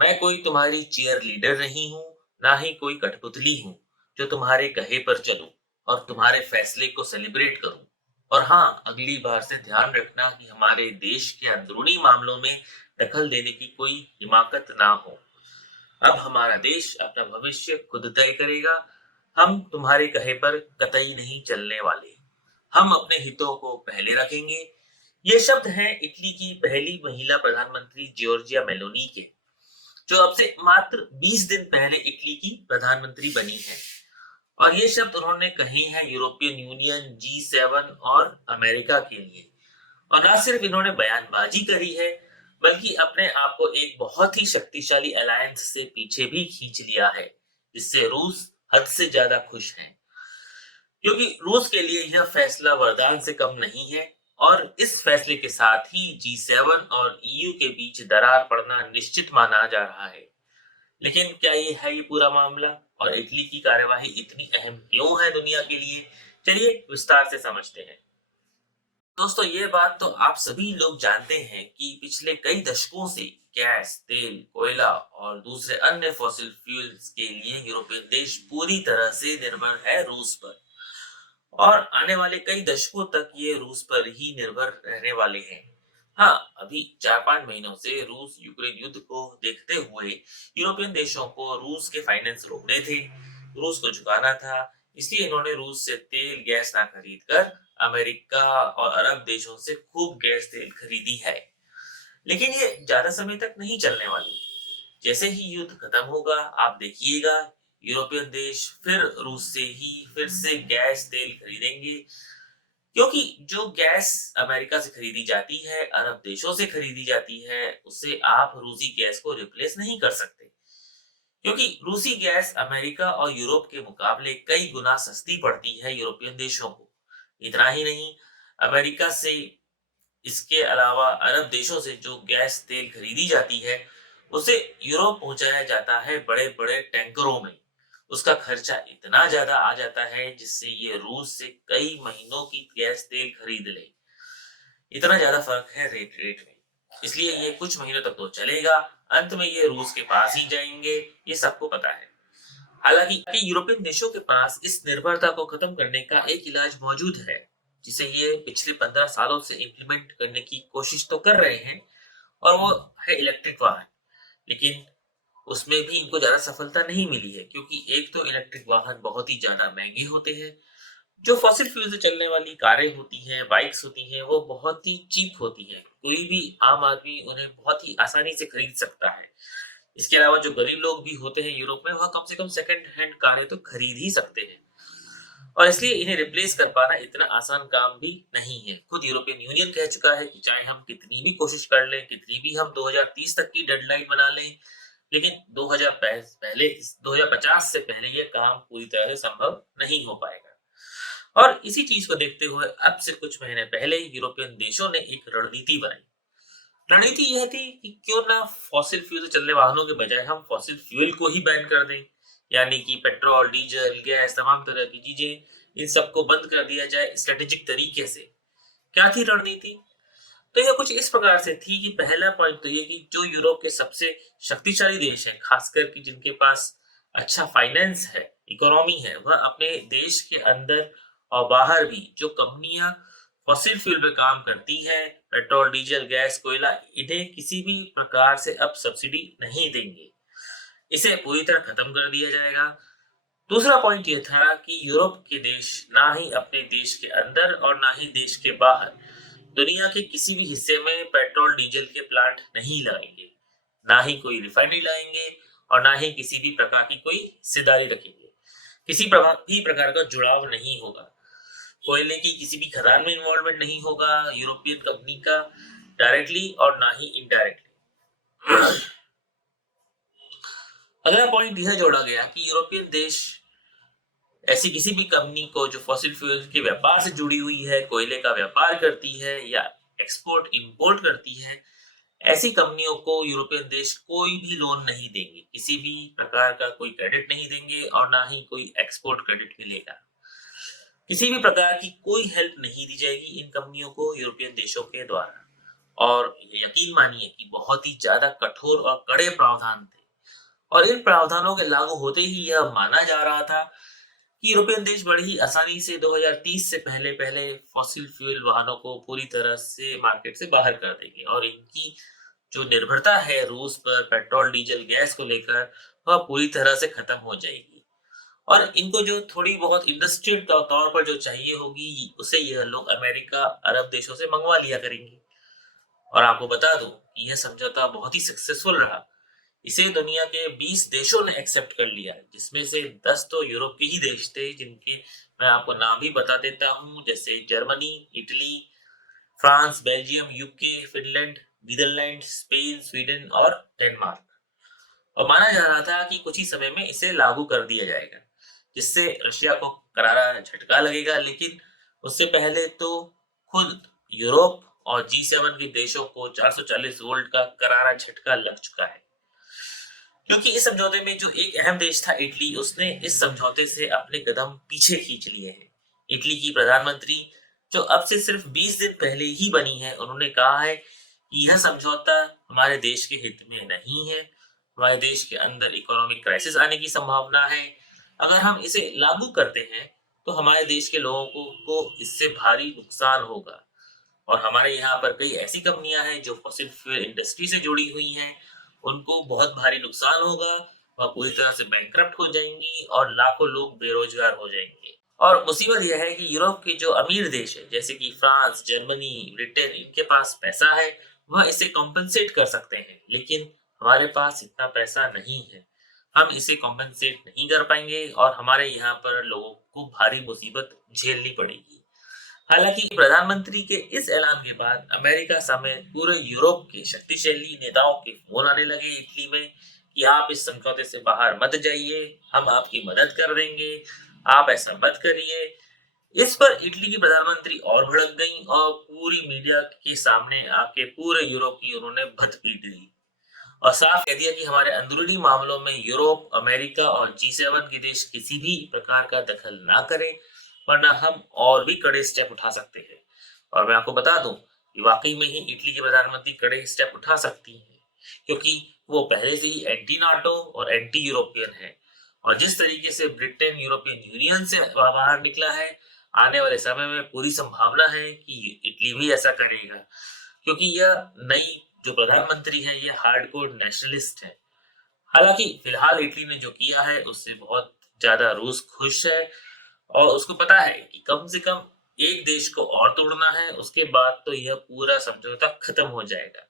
मैं कोई तुम्हारी चीयर लीडर नहीं हूँ, ना ही कोई कठपुतली हूँ, जो तुम्हारे कहे पर चलूं और तुम्हारे फैसले को सेलिब्रेट करूं। और हाँ, अगली बार से ध्यान रखना कि हमारे देश के अंदरूनी मामलों में दखल देने की कोई हिमाकत ना हो। अब हमारा देश अपना भविष्य खुद तय करेगा। हम तुम्हारे कहे पर कतई नहीं चलने वाले। हम अपने हितों को पहले रखेंगे। ये शब्द हैं इटली की पहली महिला प्रधानमंत्री जॉर्जिया मेलोनी के, जो अब से मात्र 20 दिन पहले इटली की प्रधानमंत्री बनी है। और ये शब्द उन्होंने कहे हैं यूरोपियन यूनियन, G7 और अमेरिका के लिए। और ना सिर्फ इन्होंने बयानबाजी करी है, बल्कि अपने आप को एक बहुत ही शक्तिशाली अलायंस से पीछे भी खींच लिया है, जिससे रूस हद से ज्यादा खुश है। क्योंकि रूस के लिए यह फैसला वरदान से कम नहीं है। और इस फैसले के साथ ही G7 और EU के बीच दरार पड़ना निश्चित माना जा रहा है। लेकिन क्या ये है ये पूरा मामला, और इटली की कार्यवाही इतनी अहम क्यों है दुनिया के लिए? चलिए विस्तार से समझते हैं। दोस्तों, ये बात तो आप सभी लोग जानते हैं कि पिछले कई दशकों से गैस, तेल, कोयला और दूसरे अन्य फॉसिल फ्यूल्स के लिए यूरोपियन देश पूरी तरह से निर्भर है रूस पर। और आने वाले कई दशकों तक ये रूस पर ही निर्भर रहने वाले हैं। हाँ, अभी 4-5 महीनों से रूस यूक्रेन युद्ध को देखते हुए यूरोपियन देशों को रूस के फाइनेंस रोकने थे, रूस को झुकाना था। इसलिए इन्होंने रूस से तेल गैस ना खरीद कर अमेरिका और अरब देशों से खूब गैस तेल खरीदी है। लेकिन ये ज्यादा समय तक नहीं चलने वाली। जैसे ही युद्ध खत्म होगा, आप देखिएगा, यूरोपियन देश फिर रूस से ही फिर से गैस तेल खरीदेंगे। क्योंकि जो गैस अमेरिका से खरीदी जाती है, अरब देशों से खरीदी जाती है, उससे आप रूसी गैस को रिप्लेस नहीं कर सकते। क्योंकि रूसी गैस अमेरिका और यूरोप के मुकाबले कई गुना सस्ती पड़ती है यूरोपियन देशों को। इतना ही नहीं, अमेरिका से, इसके अलावा अरब देशों से जो गैस तेल खरीदी जाती है, उसे यूरोप पहुंचाया जाता है बड़े बड़े टैंकरों में। उसका खर्चा इतना ज्यादा आ जाता है जिससे ये रूस से कई महीनों की गैस तेल खरीद ले। इतना ज्यादा फर्क है रेट रेट में। इसलिए ये कुछ महीनों तक तो चलेगा, अंत में ये रूस के पास ही जाएंगे, ये सबको पता है। हालांकि यूरोपियन देशों के पास इस निर्भरता को खत्म करने का एक इलाज मौजूद है, जिसे ये पिछले 15 सालों से इम्प्लीमेंट करने की कोशिश तो कर रहे हैं, और वो है इलेक्ट्रिक वाहन। लेकिन उसमें भी इनको ज्यादा सफलता नहीं मिली है, क्योंकि एक तो इलेक्ट्रिक वाहन बहुत ही ज्यादा महंगे होते हैं। जो फॉसिल फ्यूल से चलने वाली कारें होती हैं, बाइक्स होती हैं, वो बहुत ही चीप होती हैं। कोई भी आम आदमी उन्हें बहुत ही आसानी से खरीद सकता है। इसके अलावा जो गरीब लोग भी होते हैं यूरोप में, वह कम से कम सेकंड हैंड कारें तो खरीद ही सकते हैं। और इसलिए इन्हें रिप्लेस कर पाना इतना आसान काम भी नहीं है। खुद यूरोपियन यूनियन कह चुका है कि चाहे हम कितनी भी कोशिश कर लें, कितनी भी हम 2030 तक की डेडलाइन बना लें, लेकिन 2000 पहले 2050 से पहले यह काम पूरी तरह से संभव नहीं हो पाएगा। और इसी चीज को देखते हुए अब से कुछ महीने पहले यूरोपियन देशों ने एक रणनीति बनाई। रणनीति यह थी कि क्यों ना फॉसिल फ्यूल से चलने वाहनों के बजाय हम फॉसिल फ्यूल को ही बैन कर दें। यानी कि पेट्रोल, डीजल, गैस, तमाम तरह की चीजें, इन सबको बंद कर दिया जाए स्ट्रेटेजिक तरीके से। क्या थी रणनीति? तो यह कुछ इस प्रकार से थी कि पहला पॉइंट तो ये कि जो यूरोप के सबसे शक्तिशाली देश हैं, खासकर कि जिनके पास अच्छा फाइनेंस है, इकोनॉमी है, वह अपने देश के अंदर और बाहर भी जो कंपनियां फॉसिल फ्यूल पे काम करती हैं, पेट्रोल, डीजल, गैस, कोयला, इन्हें किसी भी प्रकार से अब सब्सिडी नहीं देंगे। इसे पूरी तरह खत्म कर दिया जाएगा। दूसरा पॉइंट ये था कि यूरोप के देश ना ही अपने देश के अंदर और ना ही देश के बाहर दुनिया के किसी भी हिस्से में पेट्रोल डीजल के प्लांट नहीं लगाएंगे, ना ही कोई रिफाइनरी लाएंगे, और ना ही किसी भी प्रकार की कोई हिस्सेदारी रखेंगे। किसी भी प्रकार का जुड़ाव नहीं होगा। कोयले की किसी भी खदान में इन्वॉल्वमेंट नहीं होगा यूरोपियन कंपनी का, डायरेक्टली और ना ही इनडायरेक्टली। अगला पॉइंट यह जोड़ा गया कि यूरोपियन देश ऐसी किसी भी कंपनी को जो फॉसिल फ्यूल के व्यापार से जुड़ी हुई है, कोयले का व्यापार करती है या एक्सपोर्ट इंपोर्ट करती है, ऐसी कंपनियों को यूरोपियन देश कोई भी लोन नहीं देंगे, किसी भी प्रकार का कोई क्रेडिट नहीं देंगे, और ना ही कोई एक्सपोर्ट क्रेडिट मिलेगा। किसी भी प्रकार की कोई हेल्प नहीं दी जाएगी इन कंपनियों को यूरोपियन देशों के द्वारा। और यकीन मानिए कि बहुत ही ज्यादा कठोर और कड़े प्रावधान थे। और इन प्रावधानों के लागू होते ही यह माना जा रहा था कि यूरोपियन देश बड़ी ही आसानी से 2030 से पहले पहले फॉसिल फ्यूल वाहनों को पूरी तरह से मार्केट से बाहर कर देंगे, और इनकी जो निर्भरता है रूस पर पेट्रोल डीजल गैस को लेकर, वह पूरी तरह से खत्म हो जाएगी। और इनको जो थोड़ी बहुत इंडस्ट्रियल तौर पर जो चाहिए होगी, उसे यह लोग अमेरिका अरब देशों से मंगवा लिया करेंगे। और आपको बता दूं कि यह समझौता बहुत ही सक्सेसफुल रहा। इसे दुनिया के 20 देशों ने एक्सेप्ट कर लिया, जिसमें से 10 तो यूरोप के ही देश थे, जिनके मैं आपको नाम भी बता देता हूँ, जैसे Germany, Italy, France, Belgium, UK, Finland, Netherland, Spain, Sweden और डेनमार्क। और माना जा रहा था कि कुछ ही समय में इसे लागू कर दिया जाएगा, जिससे रशिया को करारा झटका लगेगा। लेकिन उससे पहले तो खुद यूरोप और G7 के देशों को 440 वोल्ट का करारा झटका लग चुका है, क्योंकि इस समझौते में जो एक अहम देश था इटली, उसने इस समझौते से अपने कदम पीछे खींच लिए हैं। इटली की प्रधानमंत्री, जो अब से सिर्फ 20 दिन पहले ही बनी है, उन्होंने कहा है कि यह समझौता हमारे देश के हित में नहीं है। हमारे देश के अंदर इकोनॉमिक क्राइसिस आने की संभावना है। अगर हम इसे लागू करते हैं तो हमारे देश के लोगों को इससे भारी नुकसान होगा। और हमारे यहाँ पर कई ऐसी कंपनियां हैं जो फॉसिल फ्यूल इंडस्ट्री से जुड़ी हुई हैं, उनको बहुत भारी नुकसान होगा। वह पूरी तरह से बैंकरप्ट हो जाएंगी और लाखों लोग बेरोजगार हो जाएंगे। और मुसीबत यह है कि यूरोप के जो अमीर देश है, जैसे कि फ्रांस, जर्मनी, ब्रिटेन, इनके पास पैसा है, वह इसे कॉम्पेंसेट कर सकते हैं। लेकिन हमारे पास इतना पैसा नहीं है, हम इसे कॉम्पेंसेट नहीं कर पाएंगे और हमारे यहाँ पर लोगों को भारी मुसीबत झेलनी पड़ेगी। हालांकि प्रधानमंत्री के इस ऐलान के बाद अमेरिका समेत पूरे यूरोप के शक्तिशाली नेताओं के फोन आने लगे इटली में कि आप इस समझौते से बाहर मत जाइए, हम आपकी मदद कर देंगे, आप ऐसा मत करिए। इस पर इटली की प्रधानमंत्री और भड़क गई और पूरी मीडिया के सामने आके पूरे यूरोप की उन्होंने भत पीट दी और साफ कह दिया कि हमारे अंदरूनी मामलों में यूरोप, अमेरिका और G7 के देश किसी भी प्रकार का दखल ना करें, वरना हम और भी कड़े स्टेप उठा सकते हैं। और मैं आपको बता दूं कि वाकई में ही इटली के प्रधानमंत्री कड़े स्टेप उठा सकती हैं, क्योंकि वो पहले से ही एंटी नाटो और एंटी यूरोपियन है। और जिस तरीके से ब्रिटेन यूरोपियन यूनियन से बाहर निकला है, आने वाले समय में पूरी संभावना है कि इटली भी ऐसा करेगा, क्योंकि यह नई जो प्रधानमंत्री है ये हार्डकोर नेशनलिस्ट है। हालांकि फिलहाल इटली ने जो किया है उससे बहुत ज्यादा रूस खुश है और उसको पता है कि कम से कम एक देश को और तोड़ना है, उसके बाद तो यह पूरा समझौता खत्म हो जाएगा।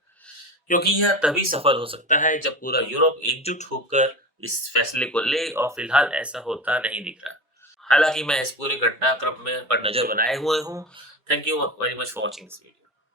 क्योंकि यह तभी सफल हो सकता है जब पूरा यूरोप एकजुट होकर इस फैसले को ले, और फिलहाल ऐसा होता नहीं दिख रहा। हालांकि मैं इस पूरे घटनाक्रम में पर नजर बनाए हुए हूँ। Thank you very much for watching this video.